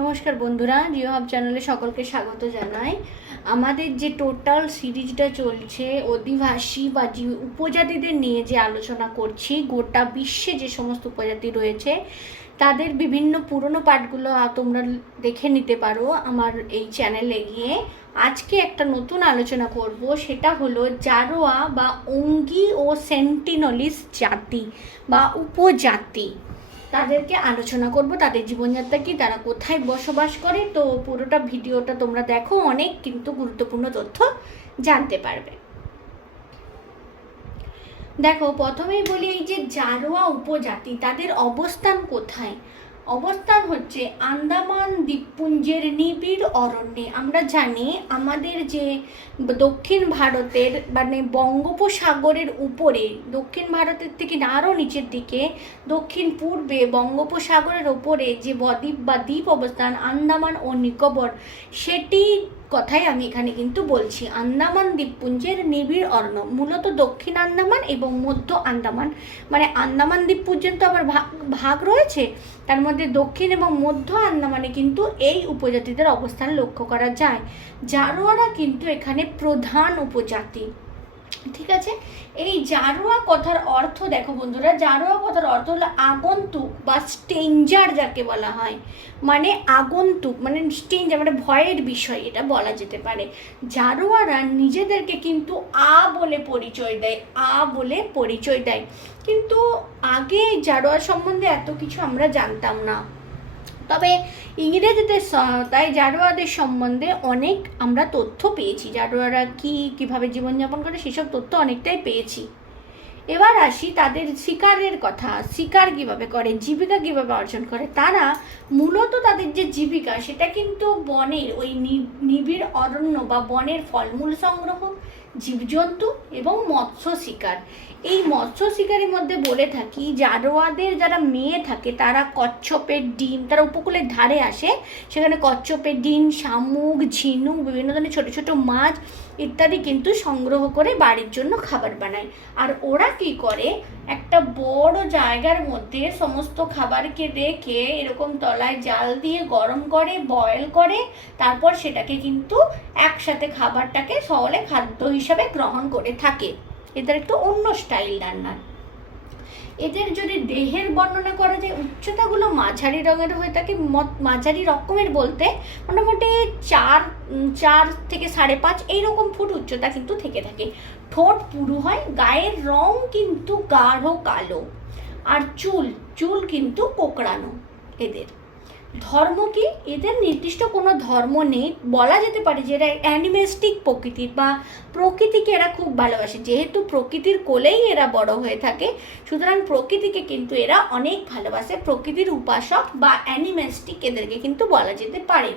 নমস্কার বন্ধুরা, জিও হাব চ্যানেলে সকলকে স্বাগত জানাই। আমাদের যে টোটাল সিরিজটা চলছে অধিবাসী বা উপজাতিদের নিয়ে যে আলোচনা করছি, গোটা বিশ্বে যে সমস্ত উপজাতি রয়েছে তাদের বিভিন্ন পুরনো পাঠগুলো তোমরা দেখে নিতে পারো আমার এই চ্যানেলে গিয়ে। আজকে একটা নতুন আলোচনা করব, সেটা হলো জারোয়া বা ওঙ্গি ও সেন্টিনলিস জাতি বা উপজাতি। তাদেরকে আলোচনা করব, তাদের জীবনযাত্রা কি, তারা কোথায় বসবাস করে। তো পুরোটা ভিডিওটা তোমরা দেখো, অনেক কিন্তু গুরুত্বপূর্ণ তথ্য জানতে পারবে। দেখো, প্রথমেই বলি এই যে জারোয়া উপজাতি, তাদের অবস্থান কোথায়? অবস্থান হচ্ছে আন্দামান দ্বীপপুঞ্জের নিবিড় অরণ্যে। আমরা জানি আমাদের যে দক্ষিণ ভারতের মানে বঙ্গোপসাগরের উপরে, দক্ষিণ ভারতের থেকে আরও নিচের দিকে দক্ষিণ পূর্বে বঙ্গোপসাগরের ওপরে যে বদ্বীপ বা দ্বীপ অবস্থান আন্দামান ও নিকোবর, সেটি কথাই আমি এখানে কিন্তু বলছি। আন্দামান দ্বীপপুঞ্জের নিবিড় অরণ্য মূলত দক্ষিণ আন্দামান এবং মধ্য আন্দামান, মানে আন্দামান দ্বীপপুঞ্জের তো আবার ভাগ রয়েছে, তার মধ্যে দক্ষিণ এবং মধ্য আন্দামানে কিন্তু এই উপজাতিদের অবস্থান লক্ষ্য করা যায়। জারোয়ারা কিন্তু এখানে প্রধান উপজাতি। ঠিক আছে, এই জারোয়া কথার অর্থ দেখো বন্ধুরা, জারোয়া কথার অর্থ হলো আগন্তুক বা স্ট্রেঞ্জার যাকে বলা হয়, মানে আগন্তুক মানে স্ট্রেঞ্জার মানে ভয়ের বিষয়, এটা বলা যেতে পারে। জারোয়ারা নিজেদেরকে কিন্তু বলে পরিচয় দেয়, বলে পরিচয় দেয়। কিন্তু আগে জারোয়া সম্বন্ধে এত কিছু আমরা জানতাম না, তবে ইংরেজদের সহায়তায় জারোয়াদের সম্বন্ধে অনেক আমরা তথ্য পেয়েছি। জারোয়ারা কীভাবে জীবনযাপন করে সেসব তথ্য অনেকটাই পেয়েছি। এবার আসি তাদের শিকারের কথা। শিকার কিভাবে করে, জীবিকা কিভাবে অর্জন করে? তারা মূলত তাদের যে জীবিকা সেটা কিন্তু বনের ওই নিবিড় অরণ্য বা বনের ফলমূল সংগ্রহ, জীবজন্তু এবং মৎস্য শিকার। এই মৎস্য শিকারের মধ্যে বলে থাকি, জারোয়াদের যারা মেয়ে থাকে তারা কচ্ছপের ডিম, তারা উপকূলের ধারে আসে, সেখানে কচ্ছপের ডিম, শামুক, ঝিনুক, বিভিন্ন ধরনের ছোট ছোট মাছ ইত্যাদি কিন্তু সংগ্রহ করে বাড়ির জন্য খাবার বানায়। আর ওরা কি করে, একটা বড় জায়গার মধ্যে সমস্ত খাবারকে রেখে এরকম তলায় জাল দিয়ে গরম করে, বয়েল করে, তারপর সেটাকে কিন্তু একসাথে খাবারটাকে সহলে খাদ্য হিসাবে গ্রহণ করে থাকে। এদের একটু অন্য স্টাইল রান্নার। এদের যদি দেহের বর্ণনা করা যায়, উচ্চতাগুলো মাঝারি রঙের হয়ে থাকে। মাঝারি রকমের বলতে মোটামুটি 4 থেকে 5.5 এইরকম ফুট উচ্চতা কিন্তু থেকে থাকে। ঠোঁট পুরু হয়, গায়ের রং কিন্তু গাঢ় কালো, আর চুল কিন্তু কোঁকড়ানো। এদের ধর্ম কি? এদের নির্দিষ্ট কোনো ধর্ম নেই, বলা যেতে পারে যে এরা অ্যানিমেস্টিক প্রকৃতির বা প্রকৃতিকে এরা খুব ভালোবাসে। যেহেতু প্রকৃতির কোলেই এরা বড় হয়ে থাকে, সুতরাং প্রকৃতিকে কিন্তু এরা অনেক ভালোবাসে। প্রকৃতির উপাসক বা অ্যানিমেস্টিক এদেরকে কিন্তু বলা যেতে পারে।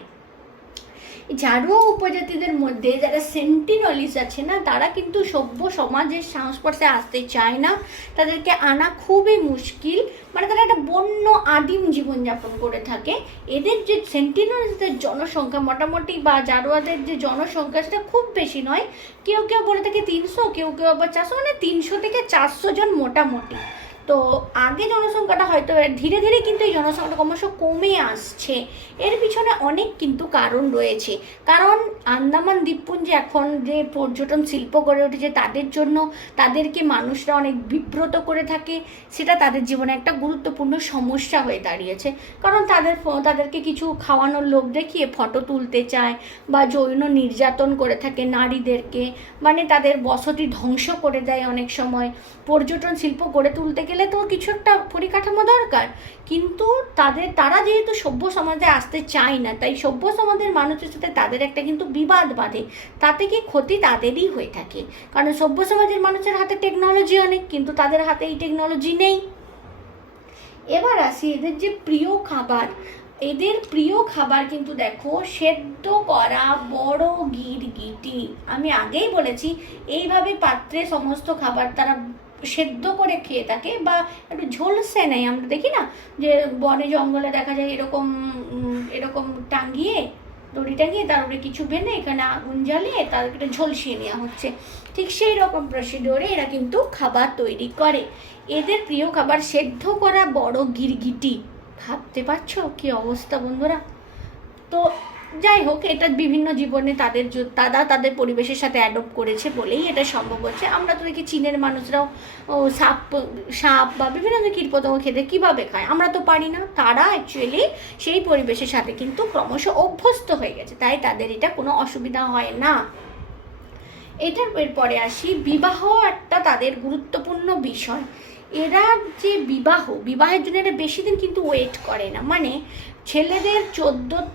জারোয়া উপজাতিদের মধ্যে যারা সেন্টিনলিস আছে না, তারা কিন্তু সভ্য সমাজের সংস্পর্শে আসতে চায় না, তাদেরকে আনা খুবই মুশকিল, মানে তারা একটা বন্য আদিম জীবনযাপন করে থাকে। এদের যে সেন্টিনলিসদের জনসংখ্যা মোটামুটি, বা জারোয়াদের যে জনসংখ্যা সেটা খুব বেশি নয়, কেউ কেউ বলে থাকে 300, কেউ কেউ আবার 400, মানে 300 থেকে 400 জন মোটামুটি। তো আগে জনসংখ্যাটা হয়তো ধীরে ধীরে কিন্তু এই জনসংখ্যাটা ক্রমশ কমে আসছে। এর পিছনে অনেক কিন্তু কারণ রয়েছে। কারণ আন্দামান দ্বীপপুঞ্জে এখন যে পর্যটন শিল্প গড়ে উঠেছে, তাদের জন্য তাদেরকে মানুষরা অনেক বিব্রত করে থাকে, সেটা তাদের জীবনে একটা গুরুত্বপূর্ণ সমস্যা হয়ে দাঁড়িয়েছে। কারণ তাদেরকে কিছু খাওয়ানোর লোভ দেখিয়ে ফটো তুলতে চায়, বা যৌন নির্যাতন করে থাকে নারীদেরকে, মানে তাদের বসতি ধ্বংস করে দেয় অনেক সময়। পর্যটন শিল্প গড়ে তুলতে গেলে তো কিছু একটা পরিকাঠামো দরকার, কিন্তু তারা যেহেতু সভ্য সমাজে আসতে চায় না, তাই সভ্য সমাজের মানুষের সাথে তাদের একটা কিন্তু বিবাদ বাঁধে। তাতে কি ক্ষতি তাদেরই হয়ে থাকে, কারণ সভ্য সমাজের মানুষের হাতে টেকনোলজি অনেক, কিন্তু তাদের হাতে এই টেকনোলজি নেই। এবার আসি এদের যে প্রিয় খাবার। এদের প্রিয় খাবার কিন্তু দেখো, সেদ্ধ করা বড় গিরগিটি। আমি আগেই বলেছি, এইভাবে পাত্রে সমস্ত খাবার তারা সেদ্ধ করে খেয়ে থাকে, বা একটু ঝলসে নেয়। আমরা দেখি না যে বনে জঙ্গলে দেখা যায় এরকম এরকম টাঙ্গিয়ে, দড়ি টাঙিয়ে তার উপরে কিছু বেঁধে এখানে আগুন জ্বালিয়ে তাদেরকে ঝলসিয়ে নেওয়া হচ্ছে, ঠিক সেই রকম প্রসিডিওরে এরা কিন্তু খাবার তৈরি করে। এদের প্রিয় খাবার সেদ্ধ করা বড় গিরগিটি। ভাবতে পারছো কি অবস্থা বন্ধুরা? তো যাই হোক, এটা বিভিন্ন জীবনে তাদের পরিবেশের সাথে অ্যাডপ্ট করেছে বলেই এটা সম্ভব হচ্ছে। আমরা তো দেখি চীনের মানুষরাও সাপ বা বিভিন্ন কীটপতঙ্গ খেতে কীভাবে খায়, আমরা তো পারি না। তারা অ্যাকচুয়ালি সেই পরিবেশের সাথে কিন্তু ক্রমশ অভ্যস্ত হয়ে গেছে, তাই তাদের এটা কোনো অসুবিধা হয় না। এটার এরপরে আসি, বিবাহ একটা তাদের গুরুত্বপূর্ণ বিষয়। এরা যে বিবাহের জন্য এরা বেশি দিন কিন্তু ওয়েট করে না, মানে ছেলেদের 14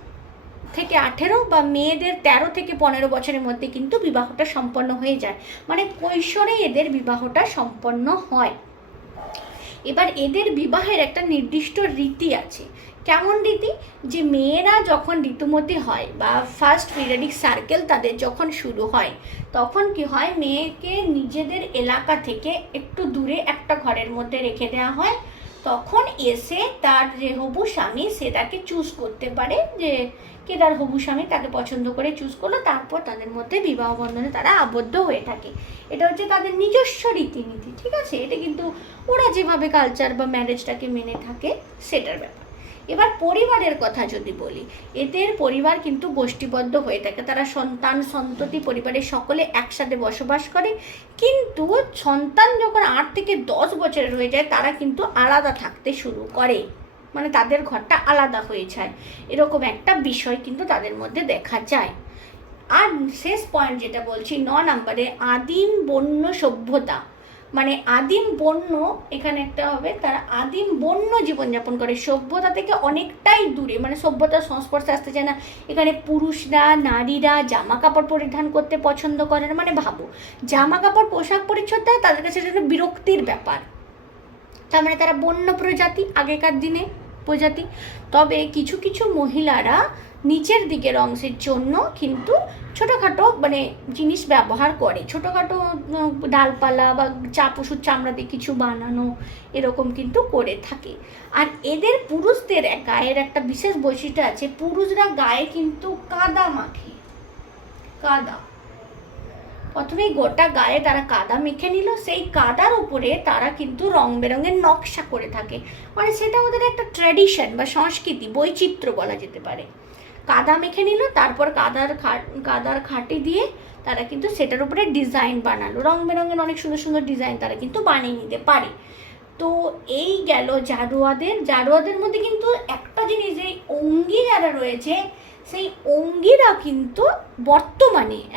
থেকে 18 বা মেয়েদের 13 থেকে 15 বছরের মধ্যে কিন্তু বিবাহটা সম্পন্ন হয়ে যায়, মানে কৈশোরে এদের বিবাহটা সম্পন্ন হয়। এবার এদের বিবাহের একটা নির্দিষ্ট রীতি আছে। কেমন রীতি? যে মেয়েরা যখন ঋতুমতী হয় বা ফার্স্ট পিরিয়ডিক সার্কেল তাদের যখন শুরু হয়, তখন কি হয়, মেয়েকে নিজেদের এলাকা থেকে একটু দূরে একটা ঘরের মধ্যে রেখে দেওয়া হয়। তখন এসে তার যে হবু স্বামী সে তাকে চুজ করতে পারে, যে কে তার হবু স্বামী তাকে পছন্দ করে চুজ করলো, তারপর তাদের মধ্যে বিবাহ বন্ধনে তারা আবদ্ধ হয়ে থাকে। এটা হচ্ছে তাদের নিজস্ব রীতিনীতি, ঠিক আছে? এটা কিন্তু ওরা যেভাবে কালচার বা ম্যারেজটাকে মেনে থাকে সেটার ব্যাপার। এবার পরিবারের কথা যদি বলি, এদের পরিবার কিন্তু গোষ্ঠীবদ্ধ হয়ে থাকে, তারা সন্তান সন্ততি পরিবারের সকলে একসাথে বসবাস করে। কিন্তু সন্তান যখন 8 থেকে 10 বছরের হয়ে যায়, তারা কিন্তু আলাদা থাকতে শুরু করে, মানে তাদের ঘরটা আলাদা হয়ে যায়, এরকম একটা বিষয় কিন্তু তাদের মধ্যে দেখা যায়। আর শেষ পয়েন্ট যেটা বলছি 9 নম্বরে, আদিম বন্য সভ্যতা, মানে আদিম বন্য এখানে একটা হবে, তারা আদিম বন্য জীবনযাপন করে, সভ্যতা থেকে অনেকটাই দূরে, মানে সভ্যতার সংস্পর্শে আসতে চায় না। এখানে পুরুষরা নারীরা জামা কাপড় পরিধান করতে পছন্দ করে না, মানে ভাবো জামা কাপড় পোশাক পরিচ্ছদ তাদের কাছে একটা বিরক্তির ব্যাপার। তার মানে তারা বন্য প্রজাতি, আগেকার দিনে প্রজাতি। তবে কিছু কিছু মহিলারা নিচের দিকের অংশের জন্য কিন্তু ছোটোখাটো মানে জিনিস ব্যবহার করে, ছোটোখাটো ডালপালা বা পশুর চামড়া দিয়ে কিছু বানানো, এরকম কিন্তু করে থাকে। আর এদের পুরুষদের গায়ের একটা বিশেষ বৈশিষ্ট্য আছে, পুরুষরা গায়ে কিন্তু কাদা মাখে, কাদা প্রথমেই গোটা গায়ে তারা কাদা মেখে নিল, সেই কাদার উপরে তারা কিন্তু রং বেরঙের নকশা করে থাকে, মানে সেটা ওদের একটা ট্র্যাডিশন বা সংস্কৃতি, বৈচিত্র্য বলা যেতে পারে। কাদা মেখে নিল, তারপর কাদার খাটি দিয়ে তারা কিন্তু সেটার উপরে ডিজাইন বানালো, রং বেরঙের অনেক সুন্দর সুন্দর ডিজাইন তারা কিন্তু বানিয়ে নিতে পারে। তো এই গেল জারোয়াদের মধ্যে কিন্তু একটা জিনিস, এই অঙ্গি যারা রয়েছে সেই অঙ্গিরা কিন্তু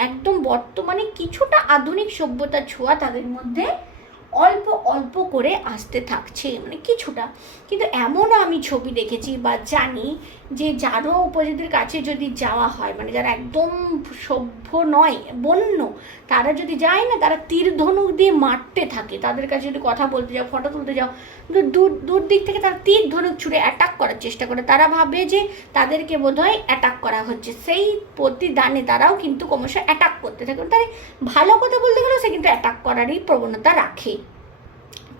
একদম বর্তমানে কিছুটা আধুনিক সভ্যতার ছোঁয়া তাদের মধ্যে অল্প অল্প করে আসতে থাকছে, মানে কিছুটা। কিন্তু এমনও আমি ছবি দেখেছি বা জানি যে জারোয়া উপজাতির কাছে যদি যাওয়া হয়, মানে যারা একদম সভ্য নয়, বন্য, তারা যদি যায় না, তারা তীর ধনুক দিয়ে মারতে থাকে। তাদের কাছে যদি কথা বলতে যাও, ফটো তুলতে যাও, দূর দিক থেকে তারা তীর ধনুক ছুঁড়ে অ্যাটাক করার চেষ্টা করে। তারা ভাবে যে তাদেরকে বোধহয় অ্যাটাক করা হচ্ছে, সেই প্রতিদানে তারাও কিন্তু ক্রমশ অ্যাটাক করতে থাকে। তাই ভালো কথা বলতে গেলেও সে কিন্তু অ্যাটাক করারই প্রবণতা রাখে,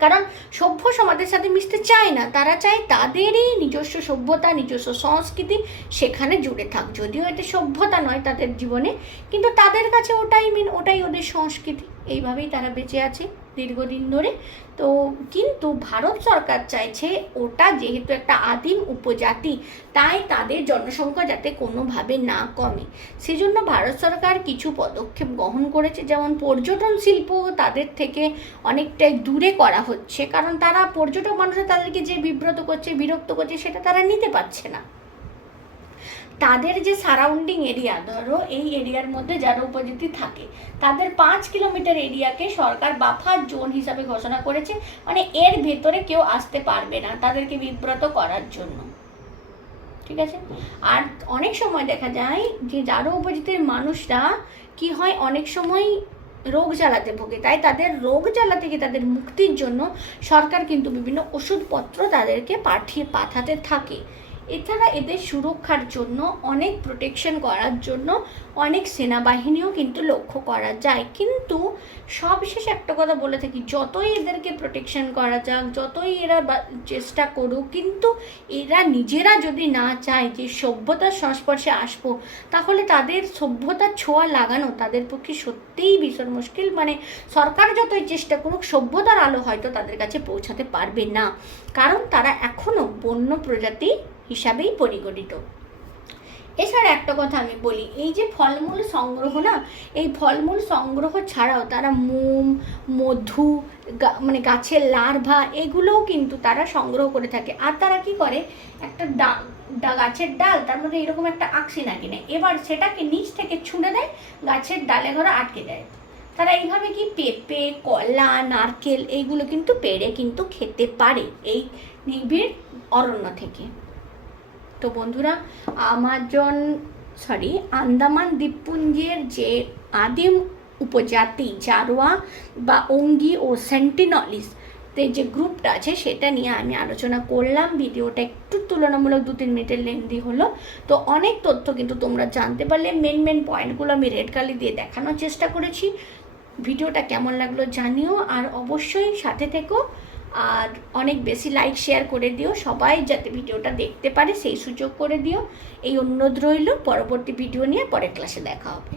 কারণ সভ্য সমাজের সাথে মিশতে চায় না, তারা চায় তাদেরই নিজস্ব সভ্যতা, নিজস্ব সংস্কৃতি সেখানে জুড়ে থাক। যদিও এটা সভ্যতা নয় তাদের জীবনে, কিন্তু তাদের কাছে ওটাই ওদের সংস্কৃতি, এইভাবেই তারা বেঁচে আছে দীর্ঘদিন ধরে। তো কিন্তু ভারত সরকার চাইছে ওটা যেহেতু একটা আদিম উপজাতি, তাই তাদের জনসংখ্যা যাতে কোনোভাবে না কমে, সেজন্য ভারত সরকার কিছু পদক্ষেপ গ্রহণ করেছে। যেমন পর্যটন শিল্প তাদের থেকে অনেকটাই দূরে করা হচ্ছে, কারণ তারা পর্যটক মানুষরা তাদেরকে যে বিরক্ত করছে সেটা তারা নিতে পারছে না। তাদের যে সারাউন্ডিং এরিয়া, ধরো এই এরিয়ার মধ্যে যারা উপজাতি থাকে, তাদের 5 কিলোমিটার এরিয়াকে সরকার বাফার জোন হিসাবে ঘোষণা করেছে, মানে এর ভেতরে কেউ আসতে পারবে না, তাদেরকে বিব্রত করার জন্য, ঠিক আছে? আর অনেক সময় দেখা যায় যে যারা উপজাতির মানুষরা কি হয়, অনেক সময় রোগ জ্বালাতে ভোগে, তাই তাদের রোগ জ্বালা থেকে তাদের মুক্তির জন্য সরকার কিন্তু বিভিন্ন ওষুধপত্র তাদেরকে পাঠাতে থাকে। এছাড়া এদের সুরক্ষার জন্য অনেক প্রোটেকশন করার জন্য অনেক সেনাবাহিনীও কিন্তু লক্ষ্য করা যায়। কিন্তু সবশেষে একটা কথা বলে থাকি, যতই এদেরকে প্রোটেকশন করা যাক, যতই এরা চেষ্টা করুক, কিন্তু এরা নিজেরা যদি না চায় যে সভ্যতার সংস্পর্শে আসবো, তাহলে তাদের সভ্যতার ছোঁয়া লাগানো তাদের পক্ষে সত্যিই ভীষণ মুশকিল। মানে সরকার যতই চেষ্টা করুক, সভ্যতার আলো হয়তো তাদের কাছে পৌঁছাতে পারবে না, কারণ তারা এখনও বন্য প্রজাতি হিসাবেই পরিগণিত। এছাড়া একটা কথা আমি বলি, এই যে ফলমূল সংগ্রহ না, এই ফলমূল সংগ্রহ ছাড়াও তারা মোম, মধু, মানে গাছের লার্ভা, এগুলোও কিন্তু তারা সংগ্রহ করে থাকে। আর তারা কি করে, একটা গাছের ডাল, তার মধ্যে এরকম একটা আকশি না কিনে, এবার সেটাকে নিচ থেকে ছুঁড়ে দেয়, গাছের ডালে ঘরে আটকে দেয়। তারা এইভাবে কি পেঁপে, কলা, নারকেল এইগুলো কিন্তু পেড়ে কিন্তু খেতে পারে এই নিবিড় অরণ্য থেকে। তো বন্ধুরা, আন্দামান দ্বীপপুঞ্জের যে আদিম উপজাতি জারোয়া বা ওঙ্গি ও সেন্টিনলিস যে গ্রুপটা আছে সেটা নিয়ে আমি আলোচনা করলাম। ভিডিওটা একটু তুলনামূলক 2-3 মিনিটের লেন্দি হলো, তো অনেক তথ্য কিন্তু তোমরা জানতে পারলে। মেন পয়েন্টগুলো আমি রেড কালি দিয়ে দেখানোর চেষ্টা করেছি। ভিডিওটা কেমন লাগলো জানিও, আর অবশ্যই সাথে থেকো, আর অনেক বেশি লাইক শেয়ার করে দিও, সবাই যাতে ভিডিওটা দেখতে পারে সেই সুযোগ করে দিও। এই অনুরোধ রইল। পরবর্তী ভিডিও নিয়ে পরের ক্লাসে দেখা হবে।